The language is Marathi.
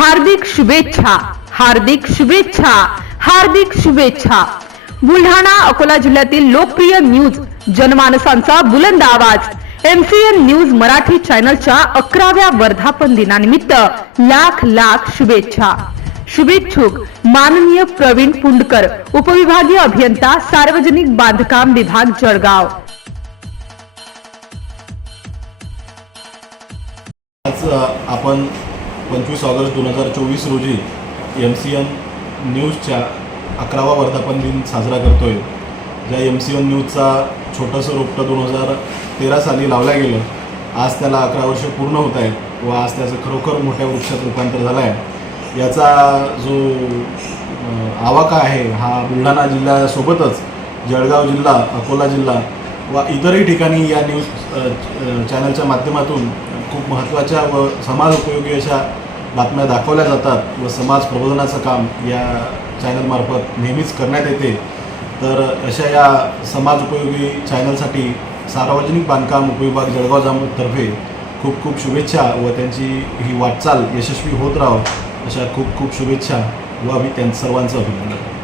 हार्दिक शुभेच्छा हार्दिक शुभेच्छा हार्दिक शुभेच्छा. बुलढाणा अकोला जिल्ह्यातील लोकप्रिय न्यूज जनमानसांचा बुलंद आवाज. एमसीएन न्यूज मराठी चॅनलच्या अकराव्या वर्धापन दिनानिमित्त लाख लाख शुभेच्छा. शुभेच्छुक माननीय प्रवीण पुंडकर उपविभागीय अभियंता सार्वजनिक बांधकाम विभाग जळगाव. आज आपण पंचवीस ऑगस्ट दोन हजार चोवीस रोजी एम सी एन न्यूजच्या अकरावा वर्धापन दिन साजरा करतो आहे ज्या एम सी एन न्यूजचा छोटंसं रोपटं दोन हजार तेरा साली लावल्या गेलं आज त्याला अकरा वर्ष पूर्ण होत आहेत व आज त्याचं खरोखर मोठ्या वृक्षात रूपांतर झालं आहे याचा जो आवाका आहे हा बुलढाणा जिल्ह्यासोबतच जळगाव जिल्हा अकोला जिल्हा व इतरही ठिकाणी या न्यूज चॅनलच्या माध्यमातून खूप महत्त्वाच्या व समाज उपयोगी अशा बातम्या दाखवल्या जातात व समाज प्रबोधनाचं काम या चॅनलमार्फत नेहमीच करण्यात येते. तर अशा या समाज उपयोगी चॅनलसाठी सार्वजनिक बांधकाम उपविभाग जळगाव जामोदतर्फे खूप खूप शुभेच्छा व त्यांची ही वाटचाल यशस्वी होत राहो. अशा खूप खूप शुभेच्छा व आम्ही त्यां सर्वांचं अभिनंदन